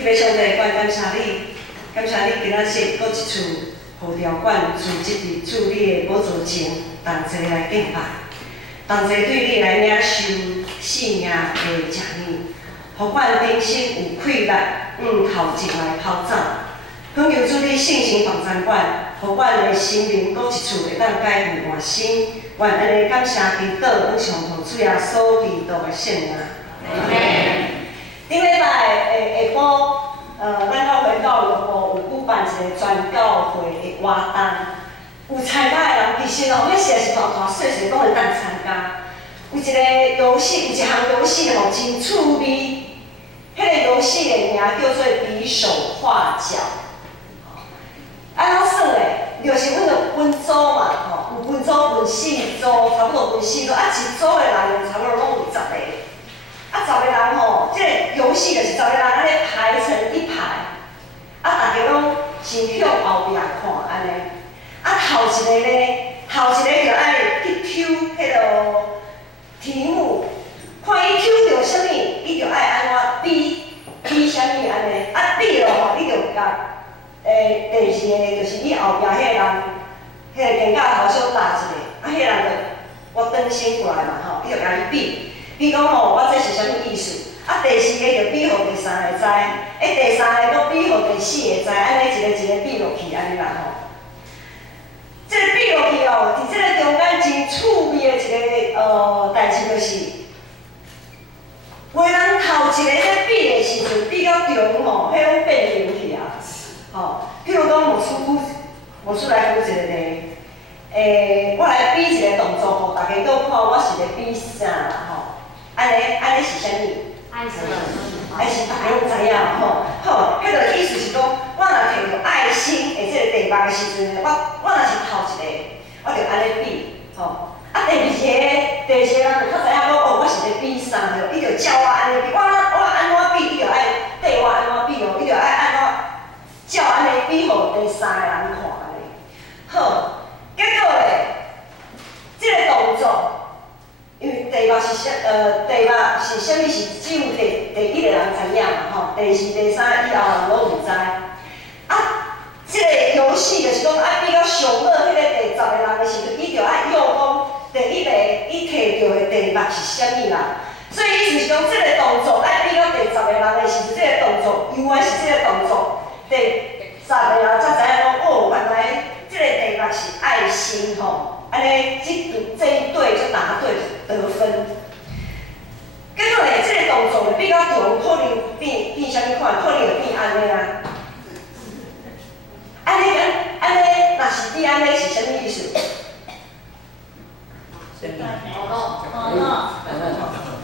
特别上帝关感谢你，感谢你今仔日搁一次互条馆组织伫主你的宝座前，同齐来敬拜，同齐对你来领受生命的食物，互阮人生有气力，头前来跑走。恳求主你圣神房餐馆，互阮的心灵搁一次会当改变换新。愿安尼感谢祈祷，阮上头主耶稣基督的圣名。顶礼拜下晡，咱教会教育部有举办一个全教会的活动，有参加的人其实哦，迄实是大大小小拢会当参加。有一个游戏，有一项游戏吼真趣味，迄个游戏的名叫做比手画脚。安怎算嘞？就是阮着分组嘛，吼，有分组分4组，差不多分4组，一组的人差不多拢有10个。10个人吼，即个游戏就是10个人安尼排成一排，大家拢是向后壁看安尼。头一个呢，头一个就爱去抽迄落题目，看伊抽到啥物，伊就爱安怎比啥物安尼。比咯吼，你就甲第二个就是你后壁迄个人，迄个肩胛头小搭一个，迄个人就我转身过来嘛吼，伊就甲伊比。比讲吼，我这是啥物意思？第4个就比互第3个知，第3个搁比互第4个知，安尼一个一个比落去安尼啦吼。这个比落去哦，伫这个中间真趣味的一个代志就是，有的人头一个在比的时阵，比到中吼，迄拢变形去啊。吼，譬如讲无出来举一个例，我来比一个动作吼，大家搁看我是咧比啥啦吼。安尼是啥物？爱是大家拢知影吼。好，迄个意思是讲，我若摕着爱心的即个题目的时阵，我若是头一个，我就安尼比，吼。第二个人就较知影讲，我是咧比啥着，伊就照我安尼比，我安怎比，伊就爱缀我安怎比哦，伊就爱安怎照安尼比互第3个人看安尼。好，结果咧，即个动作。因为题目是啥物是只有第1个人知影嘛吼，第2、第3以后人拢毋知。即个游戏就是讲比到上尾迄个第10个人的时阵，伊就爱用讲第1个伊摕到的题目是啥物啦。所以意思是讲，即个动作比到第10个人的时阵，即个动作永远是即个动作，第10个人才知影讲哦，原来即个题目是爱心吼。安尼，这一对就答对得分。结果咧，这个动作比较中，可能变啥物款？可能会变安尼啊。安尼，若是变安尼是啥物意思？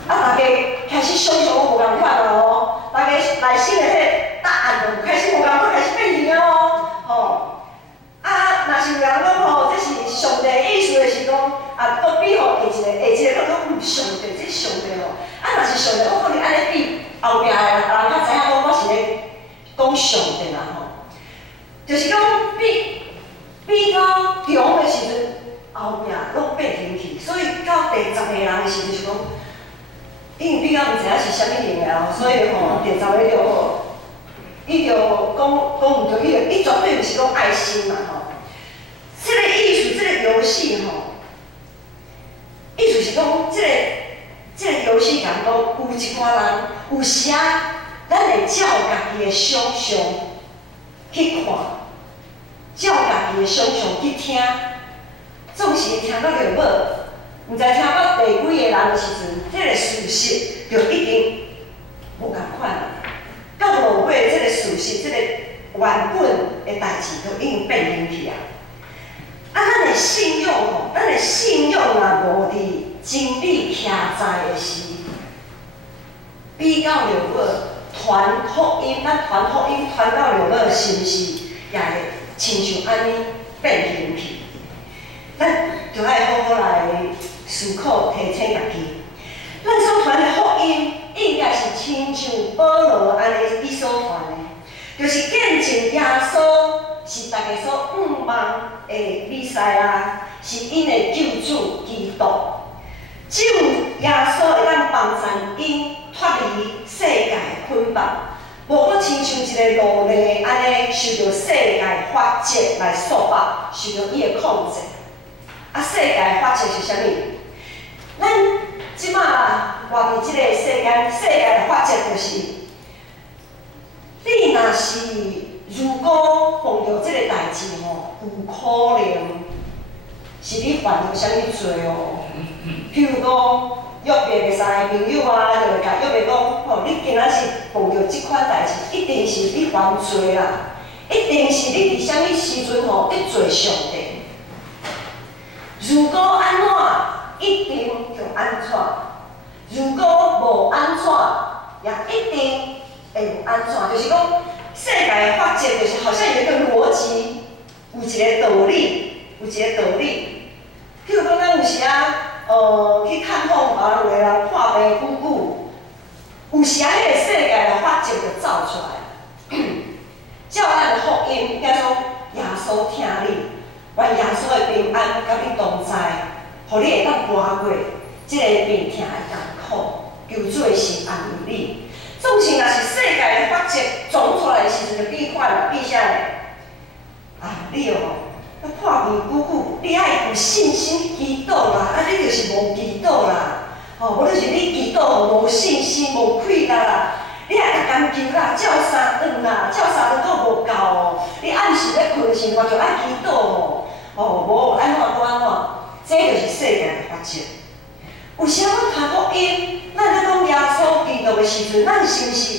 大家开始想象无共款了哦，大家内心的迄个答案就开始无共款，开始变形了哦，吼。若是有人讲吼，这是上帝意思的是讲，搁比互下一个可能上帝，这上帝吼。若是上帝，我可能安尼比后壁的人较知影讲我是咧讲上帝啦吼。就是讲比到中的时阵，后壁拢变形去，所以到第10个人的时阵是讲，因为比较毋知影是啥物型的哦，所以吼第10个就伊就讲毋对，伊绝对毋是讲爱心嘛吼。这个意思，这个游戏吼，意思是讲，这个游戏讲有一寡人有时咱会照家己的想象去看，照家己的想象去听，总是听到落尾，毋知听到第几个人的时阵，这个事实就已经无共款啦。到落尾，这个事实，这个原本的代志，就已经变形去啊。咱的信仰吼，咱的信仰若无伫真理徛在的时，比到落尾传福音，咱传福音传到落尾，是毋是也会亲像安尼变形去？咱就爱好好来思考提醒家己，咱所传的福音应该是亲像保罗安尼伊所传的，就是见证耶稣。是大家所望的弥赛亚，是因的救主基督。只有耶稣会当帮助因脱离世界的捆绑，无搁亲像一个奴隶安尼受到世界法则来束缚，受到伊的控制。啊，世界法则是啥物？咱即马活伫即个世间，世界的法则就是，你若是如果碰到即个代志吼，有可能是你犯了啥物罪哦。譬如讲，约别袂使的朋友啊，就会甲约别讲，吼，你今仔是碰到即款代志，一定是你犯罪啦，一定是你伫啥物时阵吼得罪上帝。如果安怎，一定就安怎；如果无安怎，也一定会有安怎。就是讲，世界的法则就是好像有一个逻辑，有一个道理，有一个道理。譬如讲，咱有时去探访别人，有个人看病久久，有时迄个世界的法则就走出来。照咱的福音，叫做耶稣听你，愿耶稣的平安甲你同在。互你会当活过即个病痛的艰苦，求主的神安慰你。总是若是世界的法则撞出来的时阵，就变款啦，变啥嘞？啊，你哦，要看病久久，你爱有信心祈祷啦，啊，你就是无祈祷啦，吼，无就是你祈祷无信心、无气力啦，你也逐工求啦，照三顿啦，照三顿都无够哦，你暗时要困的时阵就爱祈祷哦，无安怎搁安怎。这就是世界的法则。有时我读福音，咱在讲耶稣基督的时阵，咱是毋是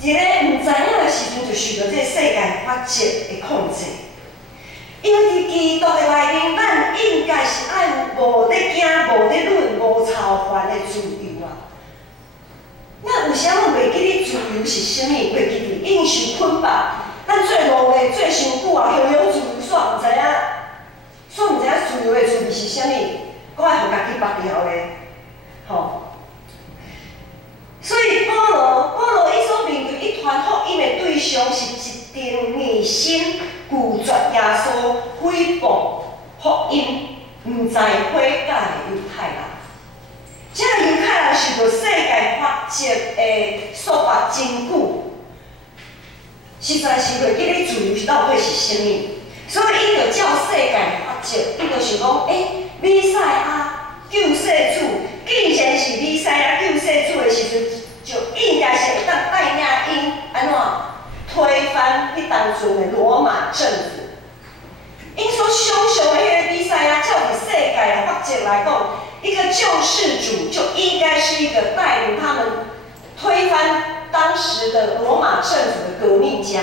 伫咧毋知影的时阵，就受到这世界法则的控制？因为伫基督的内面，咱应该是爱有无得惊、无得论、无操烦的自由啊。咱有时我袂记你自由是啥物，袂记你应受捆绑，咱做奴隶做伤久啊，享有自由煞毋知影。所以毋知影自由的滋味是啥物，我爱互家己拔掉咧，吼。所以保罗伊所面对一团福音的对象是一定热心拒绝耶稣、诽谤福音、毋知悔改的犹太人。这犹太人受到世界法则的束缚真久，实在是袂记咧自由到底是啥物。所以，伊就照世界的法则，伊就想讲，弥赛亚救世主，既然是弥赛亚救世主的时阵，就应该是会当带领因安怎推翻迄当阵的罗马政府。因所想象的迄个弥赛亚，照着世界的法则来讲，一个救世主就应该是一个带领他们推翻当时的罗马政府的革命家。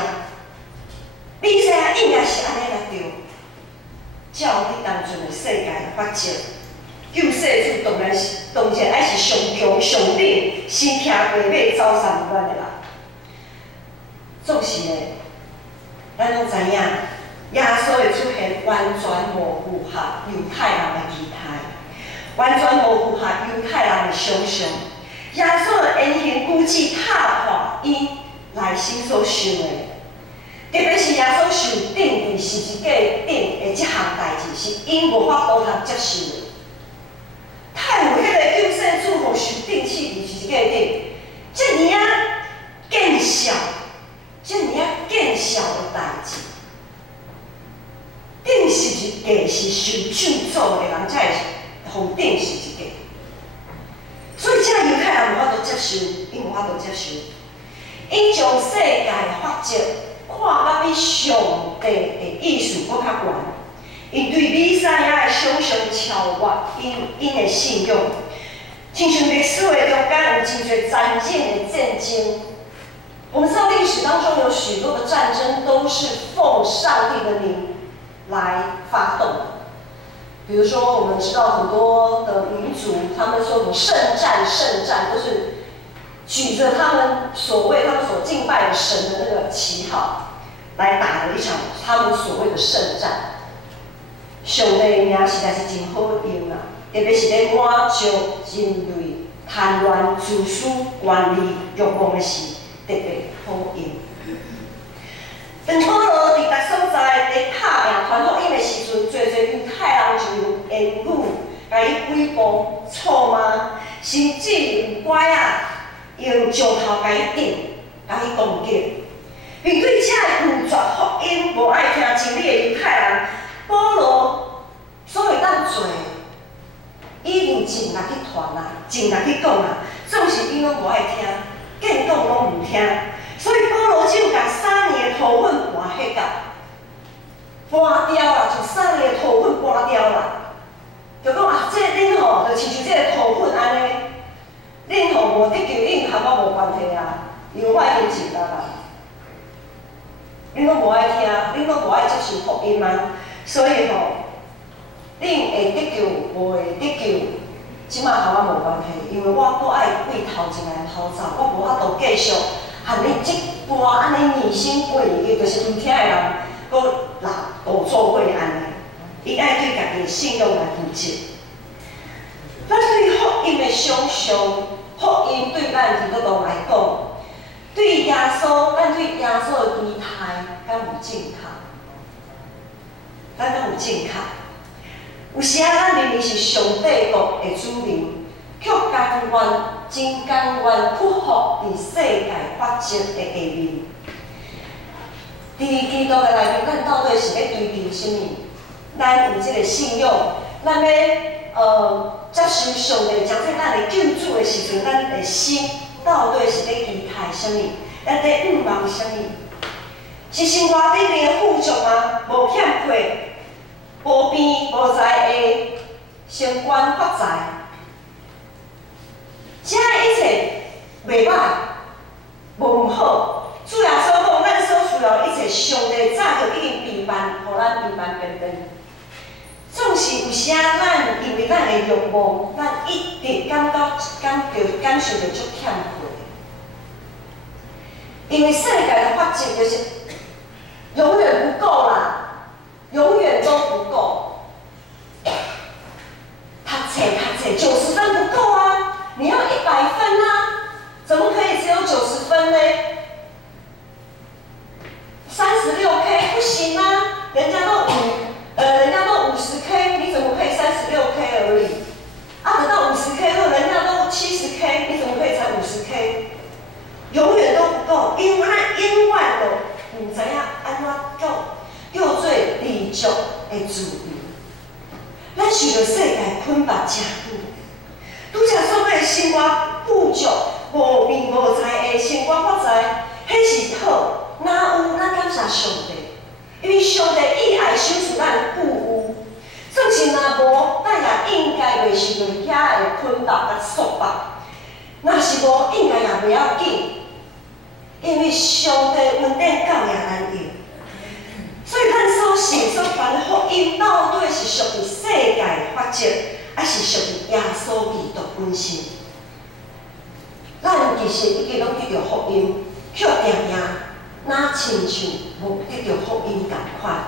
弥赛亚应该是安尼来着，照迄当阵的世界的法则，救世主当然爱是上强上顶，先骑白马走三关的人。总是咧，咱拢知影，耶稣的出现完全无符合犹太人的期待，完全无符合犹太人的想象。耶稣的言行举止打破因内心所想的。特别是耶稣受钉伫十字架顶的这项代志，是因无法度通接受的。太有迄个救世主互受钉死伫十字架顶，遮尔啊见笑，遮尔啊见笑的代志。钉十字架是受咒诅的人才会互钉十字架，所以这犹太人无法度接受，因无法度接受，因将世界的法则。看甲比上帝的意思搁较悬，因对弥赛亚的想象超越因的信仰。亲像历史的中间有真侪残忍的战争，我们知道历史当中有许多的战争都是奉上帝的名来发动的。比如说，我们知道很多的民族，他们说什么圣战，都是举着他们所敬拜的神的那个旗号，来打了一场他们所谓的圣战。上帝的名实在是真好用啊，特别是咧满足人类贪婪、自私、权力、欲望的事，特别好用。当保罗伫各所在咧拍拼传福音的时阵，侪犹太人就用言语甲伊诽谤、臭骂，甚至有拐用石头甲伊顶，甲伊攻击。面对这拒绝福音、无爱听真理的犹太人，保罗所会当做，伊有尽力去传啊，尽力去讲啊，总是伊拢无爱听，见讲拢唔听，所以保罗就甲3年的头份搬迄角，搬掉啦，就3年的头份搬掉啦。就讲啊，这恁吼，就亲像这个头份安尼，恁吼无得救，恁和我无关系啊，因为我已经尽力啦。恁拢无爱听，恁拢无爱接受福音啊，所以吼，恁会得救无会得救，即马和我无关系，因为我搁爱为头前来跑走，我无法度继续和恁即般安尼疑心鬼的，就是有听的人，搁大做伙安尼。伊爱对家己的信用来负责。咱对福音的想象，福音对咱基督徒来讲，对耶稣，咱对耶稣的期待，敢有正确？咱敢有正确？有时啊，咱明明是上帝国的子民，却甘愿真甘愿屈服伫世界法则的下面。伫基督的内面，咱到底是要追求什么？咱有即个信仰，咱要接受上帝将做咱的救主的时阵，咱的心到底是要期待什么？咱在仰望什么？是生活顶面的富足吗？无欠缺，无边无在的升官发财，这一切袂歹，无毋好。主耶稣讲，咱所需要一切，上帝早就已经备办，互咱备办便当。总是有时啊，咱因为咱的欲望，咱一直感受着足欠缺。因为世界的发展就是永远不够啦，永远都不够。读册，90分不够啊！你要100分啊！怎么可以只有90分呢？36K 不行啊！人家都50K， 你怎么可以36K 而已？啊，得到50K 后，人家都70K， 你怎么可以才50K？ 永远都不够，因为咱永远都唔知影安怎叫做立足的自由。咱受着世界捆绑真久，拄则所谓的生活富足、无边无在的生活发财，迄是好，哪有咱感谢上帝？因为上帝以爱守护咱富有，总是若无，咱也应该袂受着遐的捆绑甲束缚。若是无，应该也袂要紧。因为上帝恩典教也咱用，所以咱所信所传的福音，到底是属于世界的法则，还是属于耶稣基督本身？咱其实一直拢得到福音，却常常哪亲像无得到福音同款。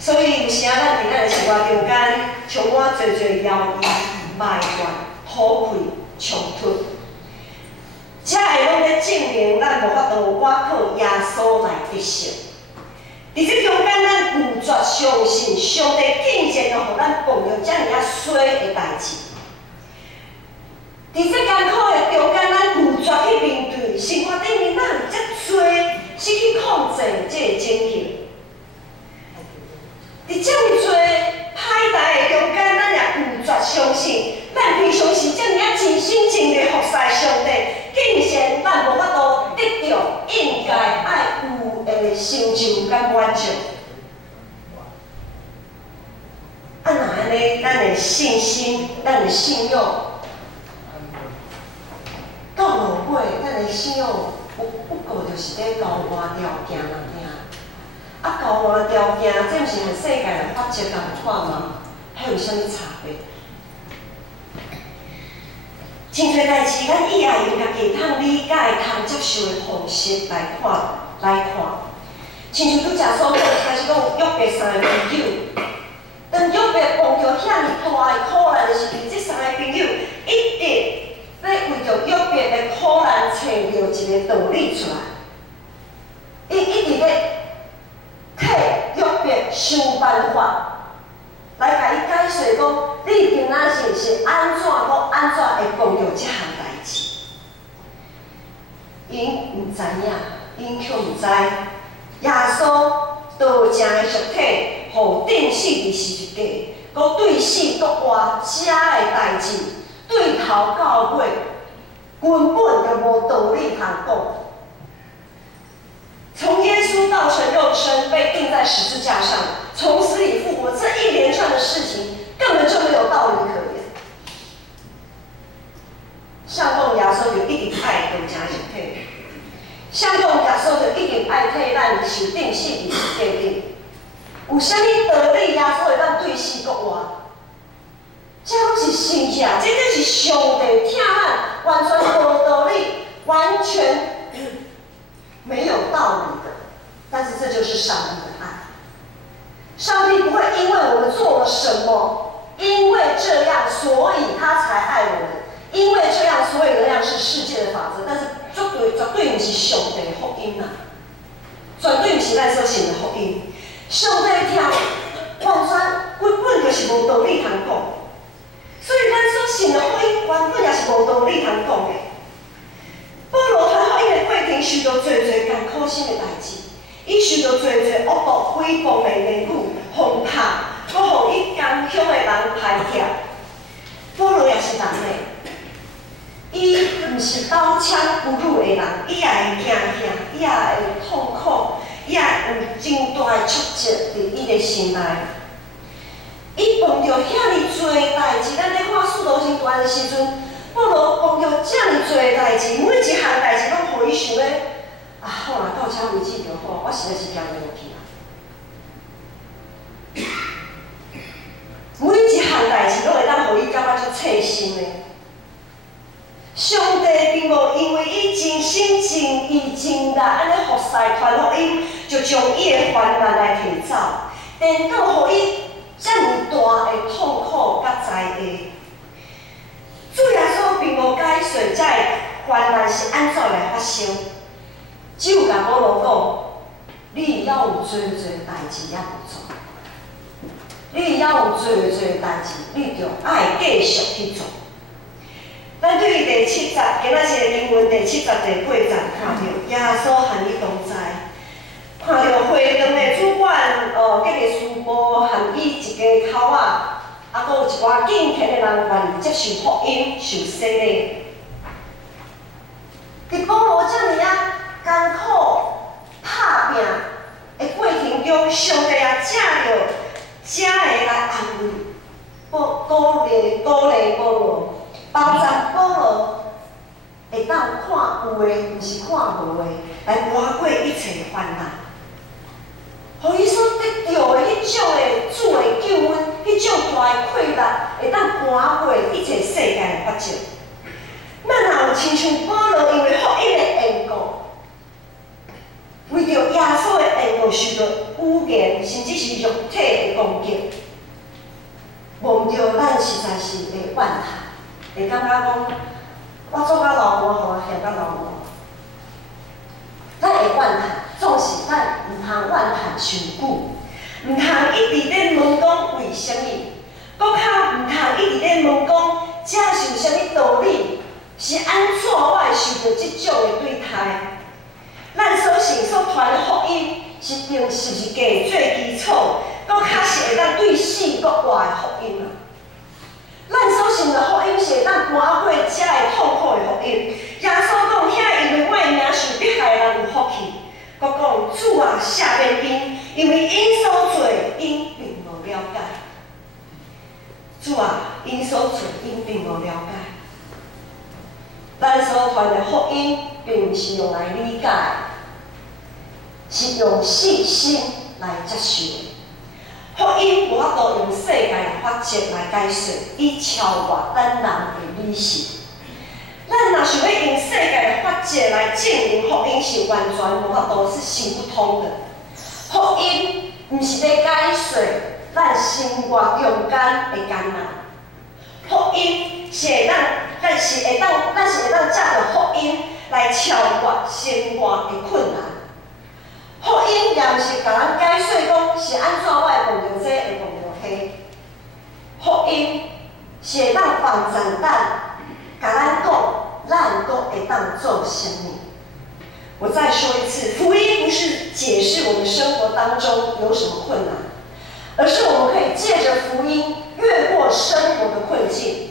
所以有时啊，咱伫咱的生活中间，充满侪侪谣言、埋怨、讨愧、冲突。这个拢在证明咱无法度倚靠耶稣来得胜。伫这中间，咱拒绝相信上帝竟然互咱碰到遮尔衰的代志。伫这艰苦的中间，咱拒绝去面对生活顶面，咱有遮多失去控制这个情形。伫遮尔多歹代的中间，咱也拒绝相信，咱平常时遮尔尽心尽力服侍上帝。竟然咱无法度得到应该爱有的成就甲满足，若安尼，咱的信心、咱的信仰，到落尾，咱的信仰不过就是咧高换条行啦行。啊，高换条行，这毋是和世界的法则同款吗？还有啥物差别？真侪代志，咱以后用家己通理解、通接受的方式来看。亲像拄则所讲，开始讲约伯3个朋友，当约伯碰到遐尼大的苦难的时阵，这3个朋友一直要为着约伯的苦难找到一个道理出来。伊一直咧替约伯想办法。来甲伊解释讲，你今仔是安怎会讲到这项代志？因唔知影，因却唔知，耶稣道成的实体，互定死伫十字架，佮对死国活遮的代志，对头到尾根本就无道理通讲。从耶稣道成肉身，被钉在十字架上，从死里复活，这一连串的事情根本就没有道理可言。相讲耶稣就一定爱道成实体，相讲耶稣就一定爱替咱受定死伫十字架顶。有啥物道理耶稣会当对死国活？这拢是神迹，这就是上帝疼咱，完全无道理，完全没有道理的。但是这就是上帝的爱。上帝不会因为我们做了什么，因为这样，所以他才爱我们。因为这样，所以那样是世界的法则，但是绝对不是上帝的福音啊！绝对不是咱所信的福音。上帝听，完全根本就是无道理通讲。所以咱所信的福音原本也是无道理通讲的。保罗传福音的过程，受到侪艰苦心的代志，伊受到侪恶毒诽谤的言语、讽拍，搁互伊甘乡的人排斥。保罗也是人嘞。伊毋是刀枪不入的人，伊也会惊吓，伊也会痛苦，伊也有真大的挫折伫伊的心内。伊碰到遐尼多代志，咱咧看《使徒行传》的时阵，保罗碰到遮尼多代志，每一项代志拢互伊想咧，好啦，到此为止就好，我实在是行袂落去啦。每一项代志拢会当互伊感觉足刺心的。上帝并无因为伊真心真意真力安尼服侍传福音，就将伊的患难来提走，颠倒互伊遮尔大的痛苦甲灾厄。主耶稣并无解说这个患难是安怎来发生，只有甲保罗讲：你还有侪代志还无做，你还有侪代志，你着爱继续去做。咱对于第7节，今仔日的经文第7节第8节看到耶稣和伊同在，看到会堂的主管隔个师部和伊一家口仔，搁有一寡敬虔的人愿意接受福音、受洗礼。伫保罗遮尔艰苦打拼的过程中，上帝也借着遮个来安慰、鼓励保罗。帮助保罗会当看有诶，毋是看无诶，来抹过一切患难。互伊所得到诶迄种诶主诶救恩，迄种大诶快乐，会当抹过一切世界诶法则。咱若有亲像保罗因为福音诶缘故，为着耶稣诶缘故受到污言，甚至是肉体诶攻击，忘着咱实在是会怨叹。会感觉讲，我做甲老婆好，嫌甲老婆。咱会怨叹，总是咱毋通怨叹伤久，毋通一直咧问讲为什么，搁较毋通一直咧问讲这是有啥物道理，是安怎我会受到即种的对待？咱所信所传的福音是用十字架做基础，搁较是会当对死搁活的福音啊。咱所信的福音是会当抹过遮个痛苦的福音。耶稣讲，遐因为我的名受迫害的人有福气。佮讲主啊，赦免因为因所做，因并无了解。主啊，因所做，因并无了解。咱所传的福音，并毋是用来理解，是用信心来接受的。福音无法度用世界的法则来解说，伊超越咱人的理性。咱若想要用世界的法则来证明福音是完全无法度，是行不通的。福音毋是咧解说咱生活中间的艰难，福音是会当，咱是会当借着福音来超越生活的困难。福音也毋是甲咱解说讲是安怎我会碰到这，会碰到迄。福音是会当帮助咱，甲咱讲，咱搁会当做啥物？我再说一次，福音不是解释我们生活当中有什么困难，而是我们可以借着福音越过生活的困境。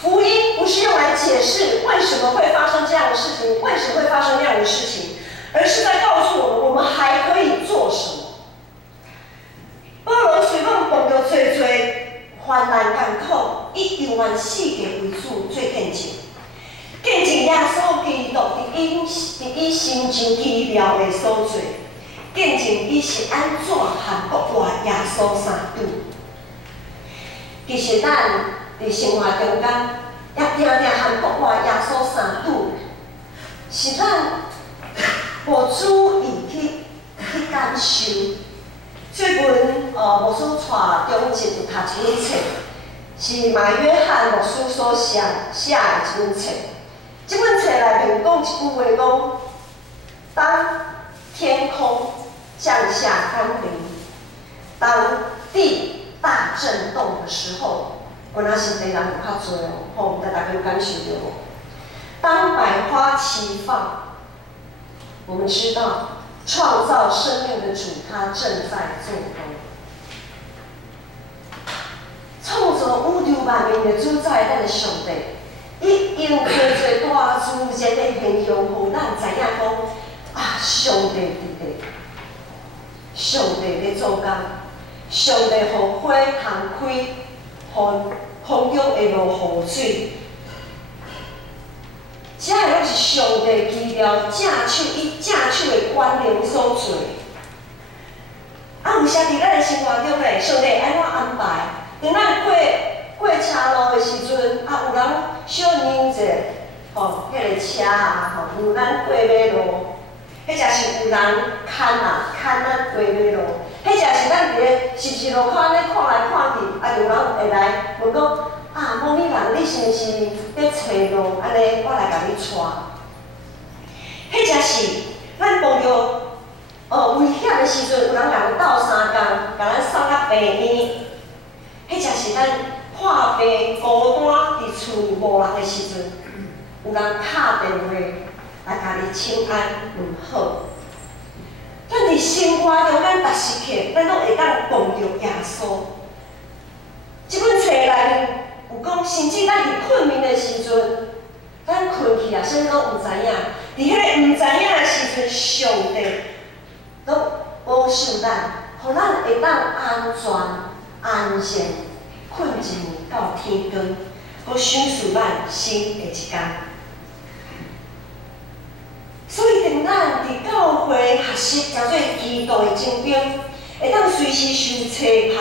福音不是用来解释为什么会发生这样的事情，为什么会发生那样的事情，而是在告诉我们，我们还可以做什么。保罗虽讲碰到最患难艰苦，以永远世界为主做见证，见证耶稣基督伫伊心情奇妙的所在，见证伊是安怎和国外耶稣相拄。其实咱伫生活中间，也定定和国外耶稣相拄，是咱无注意去感受。最近牧师带中一有读一本册，是马约翰牧师所写的一本册。这本册内面讲一句话，讲当天空降下甘霖，当地大震动的时候，我那是地人有较多哦，唔知大家有感受到无？当百花齐放，我们知道创造生命的主他正在做工。创造宇宙万物的主宰，咱的上帝，伊用做大自然的形容，互咱知影讲啊，上帝伫咧，上帝咧做工，上帝互花通开，互空中会落雨水。这个拢是上帝奇妙正手，伊正手的管理所做。啊，有时伫咱的生活中咧，上帝安怎安排？当咱过车路的时阵，啊，有人小扭者，吼，迄个车啊，吼，有咱过马路，迄才是有人牵咱过马路，迄才是咱伫咧十字路口安尼看来看去，啊，有人会来问讲，啊，某某人，你是毋是咧找路？安尼，我来甲你带。迄才是咱碰到危险的时阵，有人甲咱斗相共，甲咱送到病院。迄才是咱破病孤单伫厝无人的时阵，有人打电话来甲你请安问好。咱伫生活中，咱逐时刻，咱拢会当碰到耶稣。这本册内面有讲，甚至咱伫困眠的时阵，咱困去啊，啥物拢毋知影。伫迄个毋知影的时阵，上帝拢保守咱，互咱会当安全。安然困一暝到天光，搁享受咱新的一天。所以，当咱伫教会学习叫做基督的精兵，会当随时受差派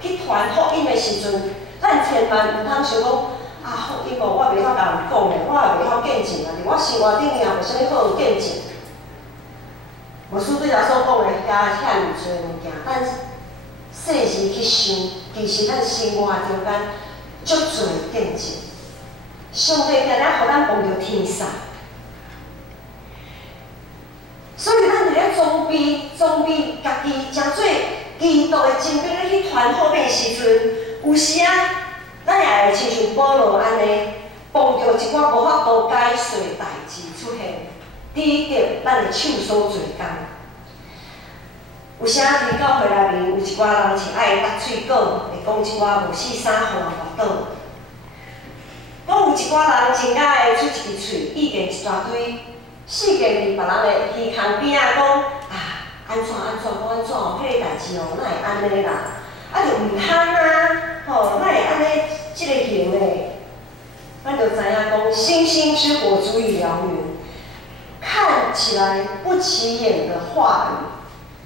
去传福音的时阵，咱千万毋通想讲啊，福音无我袂晓甲人讲的，我也袂晓见证啊，伫我生活顶也无啥物好见证。牧师对咱所讲的遐尔济物件，但是。细时去想，其实咱生活中间足侪见证，上帝定定互咱碰到天煞，所以咱伫咧装备家己，诚做基督的精兵咧去传福音的时阵，有时啊，咱也会亲像保罗安尼，碰到一寡无法度解释的代志出现，抵着咱的手所做工。有时啊，伫教会内面有一寡人是爱搭喙果，会讲一寡无四三号的话道。搁有一寡人真甲会出一支喙，意见一大堆，四界伫别人的耳孔边仔讲啊，安怎，讲安怎，迄个代志哦，哪会安尼啦？啊，就毋通啊，吼，哪会安尼即个型嘞？咱就知影讲，星星之火足以燎原，看起来不起眼的话语。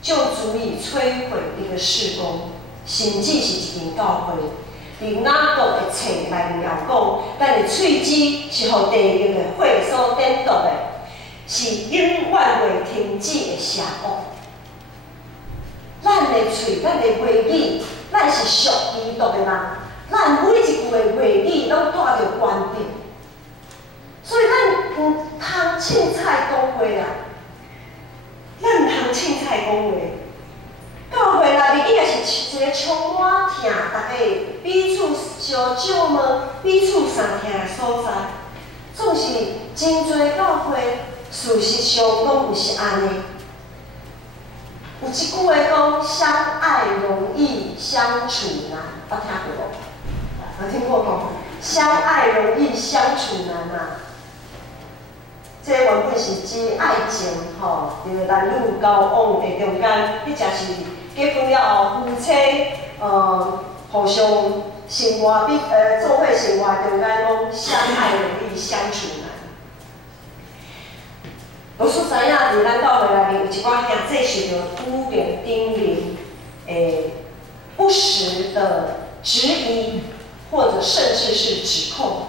就足以摧毁一个事工，甚至是一间教会。伫雅各的册内面也讲，咱的喙齿是互地狱的火所颠倒的，是永远袂停止的邪恶。咱的喙，咱的话语，咱是属基督的人，咱每一句的话语拢带着关键，所以咱毋通凊彩讲话啊。咱毋通凊彩讲话，教会内面伊也是一个充满疼大家彼此相照问、彼此相听的所在。总是真侪教会事实上拢毋是安尼。有一句话讲：相爱容易相处难，捌听过无？有听过无？相爱容易相处难啊！这原本是指爱情吼，就是男女交往的中间，迄才是结婚了后夫妻互相生活做伙生活中间讲相爱容易相处难。老师知影，伫咱教会内面有一寡兄弟受到屋顶叮咛不实的质疑，或者甚至是指控，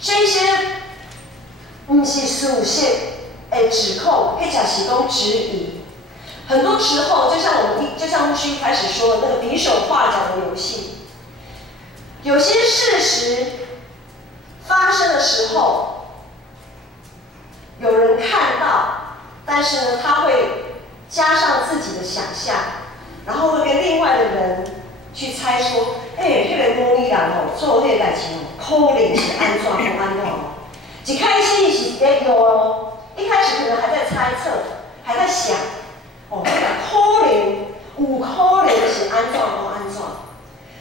这些不是事实的指控，或者是讲质疑。很多时候，就像牧师一开始说的那个比手画脚的游戏，有些事实发生的时候，有人看到，但是呢，他会加上自己的想象，然后会跟另外的人去猜说，迄个某女人做迄个代志可能是安怎哦。一开始是在有，一开始可能还在猜测，还在想，可能有可能是安怎。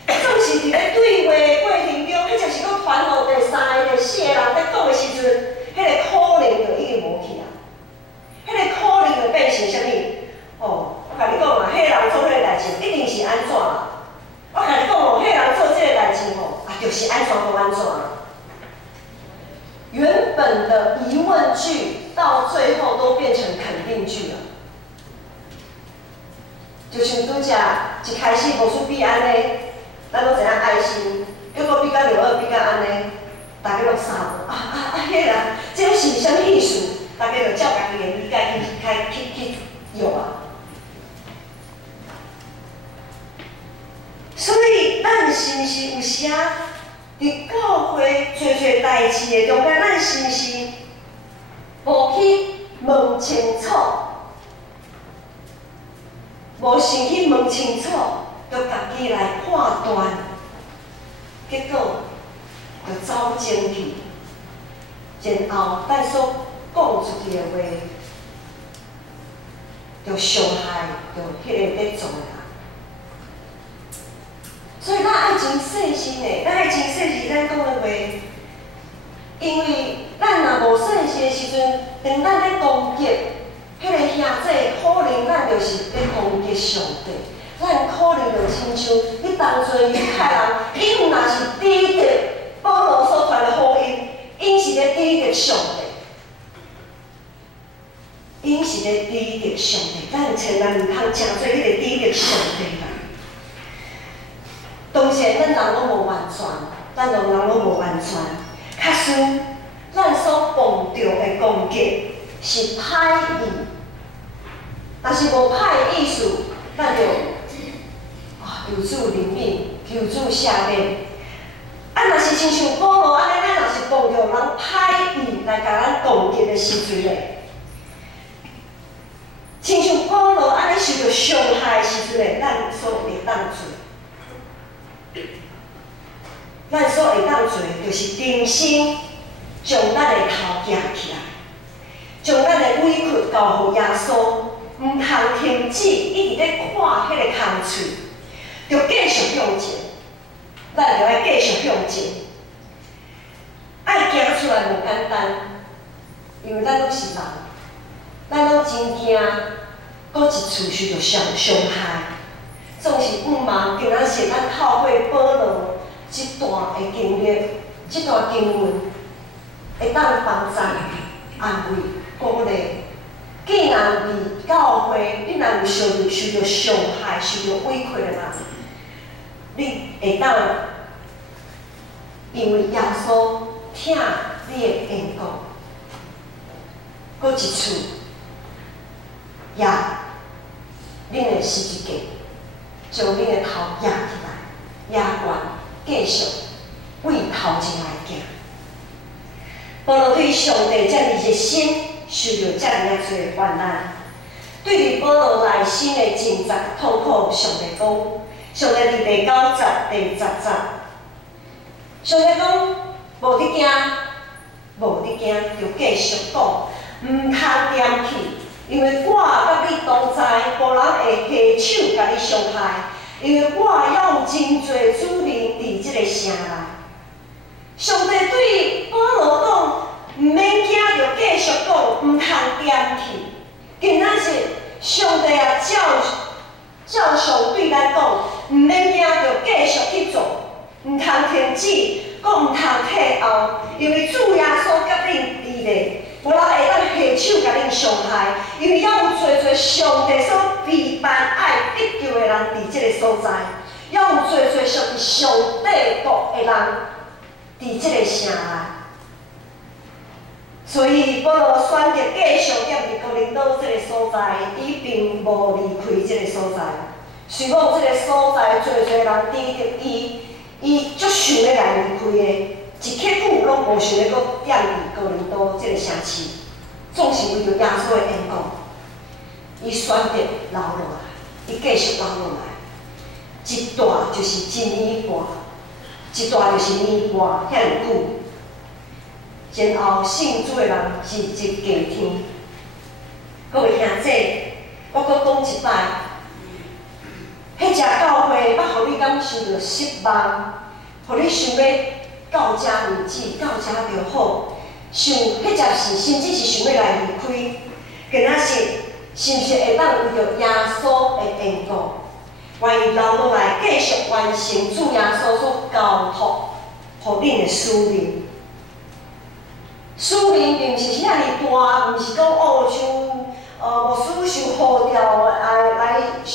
总是伫咧对话过程中，迄就是讲传互第三个、第四个人在讲的时阵，迄个可能就已经无去啊。迄个可能就变成啥物？我甲你讲啊，迄个人做迄个代志一定是安怎啦。我甲你讲迄个人做这个代志就是安怎。原本的疑问句到最后都变成肯定句了。就像拄则一开始无需比安尼，咱拢知影爱心，结果比到6二比到安尼，大家拢傻迄个，这是啥物意思？大家就照家己的理解去用啊。所以咱是毋是有时啊？伫教会做代志的中间，咱是毋是无去问清楚，无先去问清楚，就家己来判断，结果就走前去，然后咱所讲出去的话，就伤害着迄个在做的人。所以咱爱真细心的，咱爱真细心咱讲的话，因为咱若无细心的时阵，当咱咧攻击迄个兄弟，可能咱就是咧攻击上帝，咱可能就亲像你当做犹太人，因若是抵敌保罗所传的福音，因是咧抵敌上帝，因是咧抵敌上帝，咱千万毋通诚做迄个抵敌上帝人。当然，咱人拢无完全，咱人拢无完全。确实，咱所碰到的攻击是歹意，但是无歹的意思，咱就求主怜悯，求主赦免。若是亲像保罗安尼，咱若是碰到人歹意来甲咱攻击的时阵咧，亲像保罗安尼受到伤害的时阵咧，咱所会当做。咱所会当做，就是重新将咱的头举起来，将咱的委屈交互耶稣，毋通停止，一直咧看迄个空喙，就继续向前。咱就要继续向前，爱行出来无简单，因为咱拢是人，咱拢真惊，搁一次受到伤害。总是毋茫，今仔是咱透过保罗这段的经历，这段经文，会当帮助、安慰、鼓励。既然伫教会，你若有受到伤害、受到委屈的人，你会当因为耶稣听你的演讲，搁一次，也恁的十字架。将你的头压起来，压悬，继续为头前来行。保罗对上帝遮尔热心，受到遮尔多的患难，对于保罗内心的挣扎痛苦，上帝讲，上帝伫第9节、第10节，上帝讲，无得惊，无你惊，就继续讲，毋通嫌弃，因为我甲你同在，无人会下手甲你伤害，因为我用真侪子民伫即个城内。上帝对保罗讲，毋免惊，就继续讲，毋通嫌弃。今仔日上帝啊，照上对咱讲，毋免惊，就继续去做，毋通停止。佫毋通退后，因为主耶稣甲恁伫咧，无人会当下手甲恁伤害，因为还有侪侪上帝所备办爱得救的人伫即个所在，还有侪侪属于上帝国的人伫即个城内。所以保罗选择继续踮伫哥林多即个所在，伊并无离开即个所在。虽讲即个所在侪侪人伫着伊足想要来离开的，一刻久拢无想要搁踮伫哥林多即个城市，总是为着耶稣的缘故，伊选择留落来，伊继续留落来。一大就是一年半，一大就是年半遐尼久，然后信主的人日日加添。各位兄姐，我搁讲一摆。迄只教会捌互你感受到失望，互你想要到遮为止，到遮就好。迄只是甚至是想要来离开，今仔日是毋是会当为着耶稣的缘故，愿意留落来继续完成主耶稣所交托互恁的使命？使命并毋是遐尼大，毋是讲像。牧师受呼召来受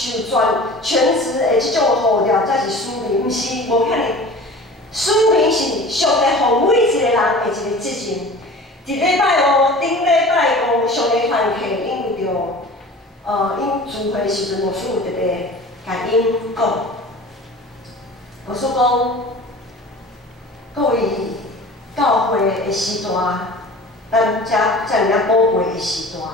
全职的即种呼召才是使命，毋是无遐尼。使命是上帝互每一个人的一个责任。伫礼拜五、顶礼拜五上个团契，因为着因聚会时阵，牧师有特别甲因讲，牧师讲，各位教会的时段，咱遮尔宝贝的时段。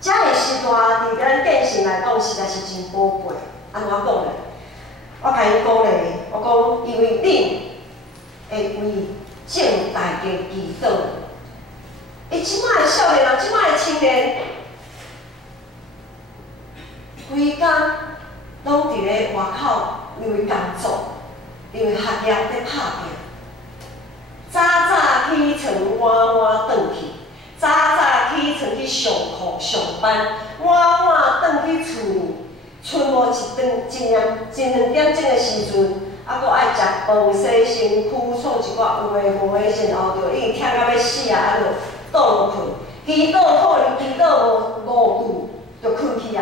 遮个时段，伫咱见性来讲，实在是真宝贝。安怎讲咧？我甲伊讲咧，我讲，因为恁会为正大家祈祷。伊即摆的少年人，即摆的青年，规工拢伫咧外口，因为工作，因为学业咧拍拼。早早起床，晚晚转去。早早起床去上课上班，晚晚转去厝里，剩无一两点钟的时阵，还佫爱食饭、洗身躯、创一寡有诶无诶，然后就已经忝到要死啊，还就倒落困。祈祷可能祈祷无句，就困去啊。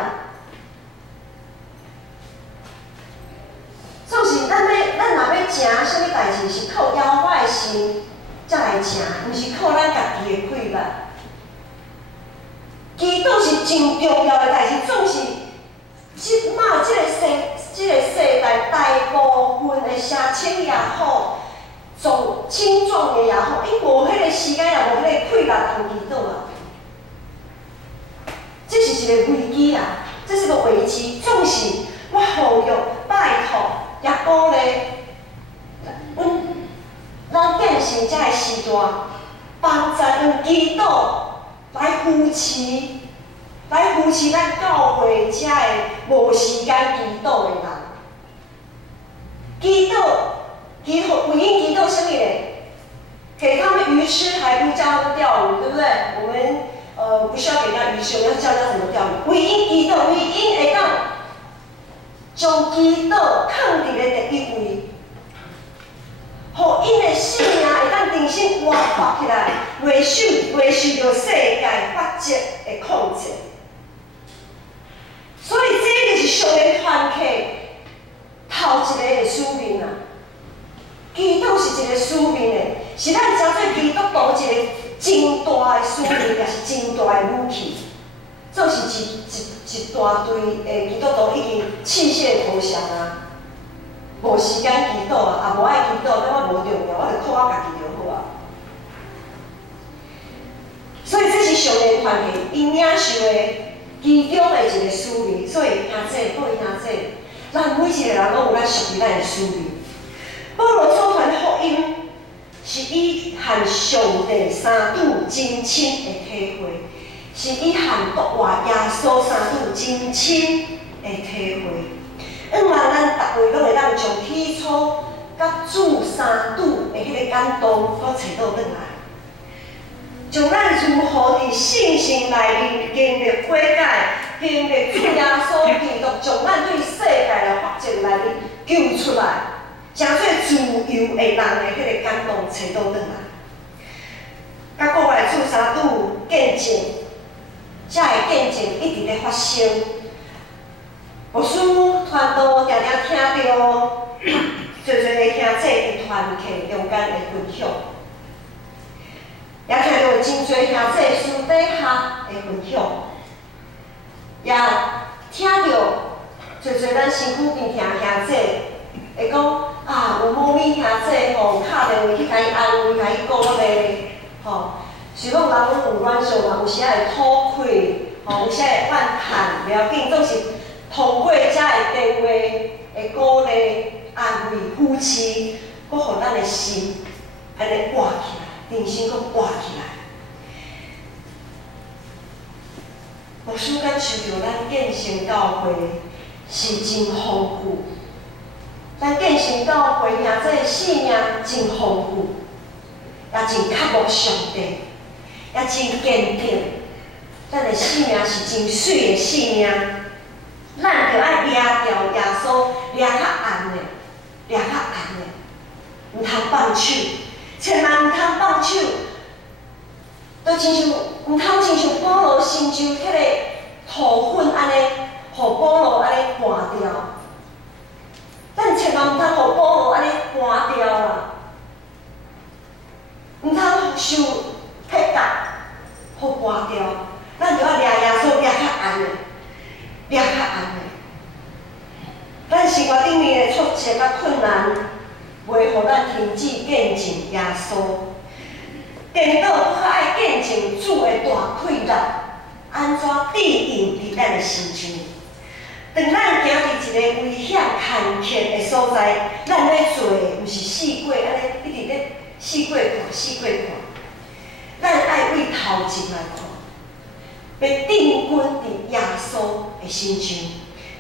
总是咱若要食啥物代志，是靠腰我的心才来食，毋是靠咱家己的快乐。祈祷是真重要的代志，总是即马即个世代大部分的社青也好，青壮年也好，伊无迄个时间也无迄个快乐通祈祷啊。这是一个危机啊！这是个危机。总是我呼吁、拜托、也鼓励，咱见性遮个时段，帮助用祈祷。来扶持咱教会遮个无时间祈祷的人。祈祷，为因祈祷什么嘞？给他们鱼吃，还不教他们钓鱼，对不对？我们不需要给他鱼吃，我们要教他怎么钓鱼。为因祈祷，为因会当将祈祷放伫咧第一位，互因的性命会当重新活化起来。袂受到世界法则的控制，所以这就是上个团契头一个的使命啊。祈祷是一个使命的，是咱诚做基督徒一个真大的使命，也是真大的武器。这是一大堆的基督徒已经弃械投降啊，无时间祈祷啊，也无爱祈祷，那我无重要，我就靠我家己就好啊。所以这是上个团契因领受的其中的一个使命。所以兄姐，各位兄姐，咱每一个人拢有咱属于咱的使命。保罗所传福音是是伊和上帝三度真亲的体会，是伊和国外耶稣三度真亲的体会。望咱逐位拢会当从起初甲主三度的迄个感动，搁找倒转来，从咱如何伫信心内面经历悔改，经历主耶稣基督从咱对世界的法则内面救出来。诚做自由的人的迄个感动找倒转来，甲国外主三度见证，遮个见证一直咧发生。牧师传道常常听到侪个兄姐伫团契中间的分享，也听到真侪兄姐私底下的分享，也听到侪咱身躯边听兄姐会讲。有某咪兄姐吼敲电话去甲伊安慰、甲伊鼓励，吼。是讲人有软弱嘛，有时仔会吐气，吼，有时仔会犯痰，袂要紧，总是通过遮个电话的鼓励、安慰、扶持，搁互咱的心安尼活起来，人生搁活起来。牧师感受到咱建成教会是真丰富。咱建成教会兄弟信仰真丰富，也真渴慕上帝，也真坚定。咱的性命是真水的性命，咱着爱掠掉耶稣，掠较暗的，掠较暗的，毋通放手，千万毋通放手。就亲像毋通亲像保罗身上迄个土粉安尼，互保罗安尼换掉。咱千万毋通互保罗安尼搬掉啦，毋通受迄角互搬掉。咱着要掠耶稣掠较暗的，掠较暗的。咱生活顶面的挫折甲困难，袂互咱停止见证耶稣。颠倒搁较爱见证主的大快乐，安怎庇应伫咱的心中？当咱行伫一个危险坎坷的所在，咱咧做的毋是四过安尼一直咧四过看，四过看。咱爱为头前来看，要定根伫耶稣的心上，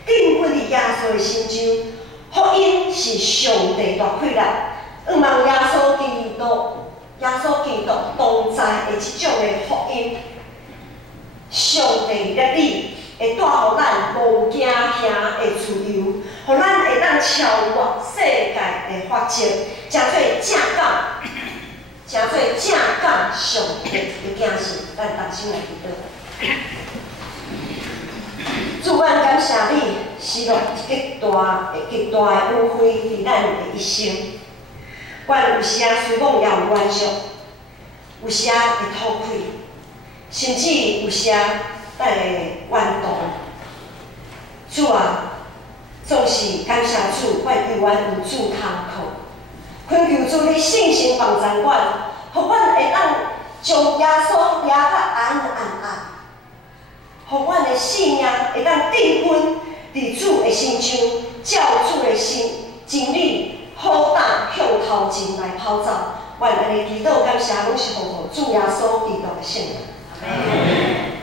定根伫耶稣的心上。福音是上帝大快乐，望耶稣基督同在的即种的福音，上帝的你。会带互咱无惊吓的自由，互咱会当超越世界的法则，诚做正港，诚做正港上帝的惊喜，咱同心来祈祷。主，阮感谢你，施落极大的恩惠伫咱的一生。阮有时啊虽讲也有软弱，有时啊会吐气，甚至有时啊。咱会怨动，主啊，总是感谢主，阮永远有主通靠。恳求主你信心帮助阮，互阮会当将耶稣掠较安，互阮的信仰会当定根伫主的身上，照主的心真理，好胆向头前来跑走。阮安尼祈祷感谢，拢是奉主耶稣基督的圣名。